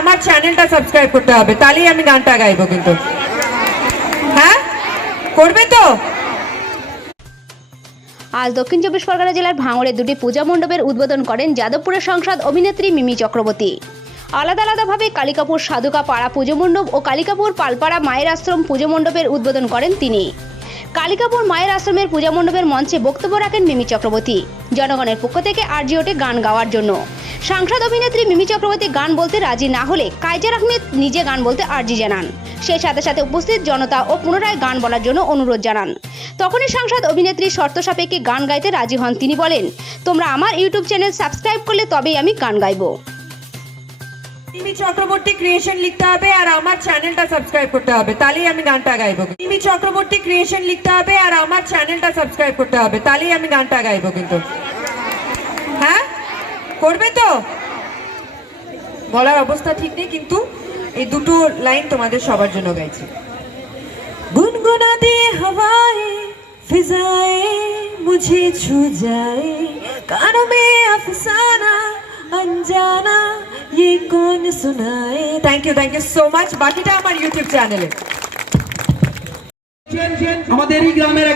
আমার চ্যানেলটা সাবস্ক্রাইব করতে হবে, তাহলেই আমি গানটা গাইবো কিন্তু। হ্যাঁ? করবে তো? আজ দক্ষিণ চব্বিশ পরগনা জেলার ভাঙড়ে দুটি পূজা মণ্ডপের উদ্বোধন করেন যাদবপুরের সংসদ অভিনেত্রী মিমি চক্রবর্তী। আলাদা আলাদাভাবে কালিকাপুর সাধুকা পাড়া পুজো মণ্ডপ ও কালিকাপুর পালপাড়া মায়ের আশ্রম পুজো মণ্ডপের উদ্বোধন করেন তিনি। কালিকাপুর মায়ের আশ্রমের পূজা মণ্ডপের মঞ্চে বক্তব্য রাখেন মিমি চক্রবর্তী। জনগণের পক্ষ থেকে আরজি ওঠে গান গাওয়ার জন্য। সাংসদ অভিনেত্রী মিমি চক্রবর্তী গান বলতে রাজি না হলে কাইজার আহমেদ নিজে গান বলতে আর্জি জানান। সেই সাথে সাথে উপস্থিত জনতা ও পুনরায় গান বলার জন্য অনুরোধ জানান। তখনই সাংসদ অভিনেত্রী শর্ত সাপেক্ষে গান গাইতে রাজি হন। তিনি বলেন, তোমরা আমার ইউটিউব চ্যানেল সাবস্ক্রাইব করলে তবেই আমি গান গাইবো। মিমি চক্রবর্তী ক্রিয়েশন লিখতে হবে আর আমার চ্যানেলটা সাবস্ক্রাইব করতে হবে, তাহলেই আমি গানটা গাইবো। মিমি চক্রবর্তী ক্রিয়েশন লিখতে হবে আর আমার চ্যানেলটা সাবস্ক্রাইব করতে হবে, তাহলেই আমি গানটা গাইবো কিন্তু। করবে তো বলার অবস্থা ঠিক নেই কিন্তু এই দুটো লাইন তোমাদের সবার জন্য গাইছি गुनगुनाती हवाएं फिजाएं मुझे छू जाए कानों में अफसाना अनजाना ये कौन सुनाए thank you thank you so much বাকিটা আমার ইউটিউব চ্যানেলে আমাদের এই গ্রামের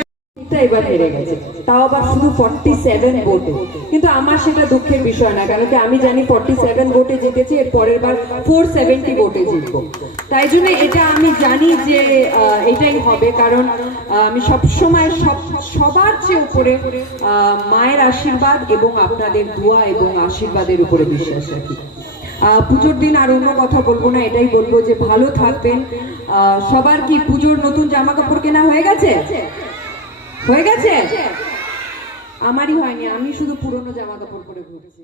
এক টা এবার হেরে গেছে। তাও আবার শুধু ফর্টি সেভেন ভোটে কিন্তু আমার সেটা দুঃখের বিষয় না, কারণ কি আমি জানি ফর্টি সেভেন ভোটে জিতেছি, এর পরের বার ফোর সেভেন্টি ভোটে জিতবো। তাই জন্য এটা আমি জানি যে এটাই হবে, কারণ আমি সব সময় সব, সবার চেয়ে উপরে মায়ের আশীর্বাদ এবং আপনাদের দোয়া এবং আশীর্বাদের উপরে বিশ্বাস রাখি। পুজোর দিন আর অন্য কথা বলব না, এটাই বলব যে ভালো থাকবেন। সবার কি পুজোর নতুন জামা কাপড় কেনা হয়ে গেছে? হয়ে গেছে? আমারই হয়নি আমি শুধু পুরনো জামা কাপড় পরে ঘুরছি